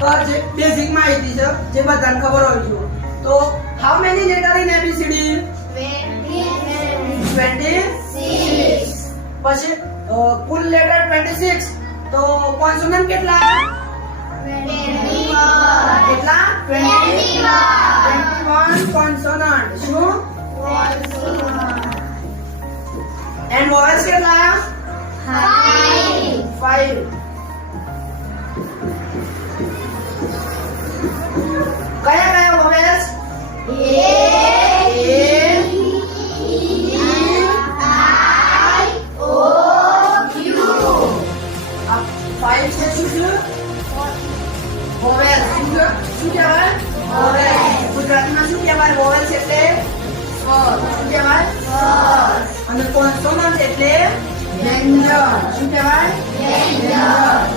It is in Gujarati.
જે બેઝિક માહિતી છે જે બધાને ખબર હોવી જોઈએ. તો how many letter in ABCD? 26. પછી કુલ લેટર 26. તો કોન્સોનન્ટ કેટલા? 21 કોન્સોનન્ટ. શું? એન્ડ વોવેલ્સ કેટલા? 5. કયા વોવેલ્સ? A, ફાઇવ છે શું વોવેલ શું કહેવાય? વોવેલ. ગુજરાતીમાં શું કહેવાય? વોવેલ્સ એટલે સ્વર. શું કહેવાય? સ્વર. અને કોન્સોનન્ટ એટલે વ્યંજન. શું કહેવાય? વ્યંજન.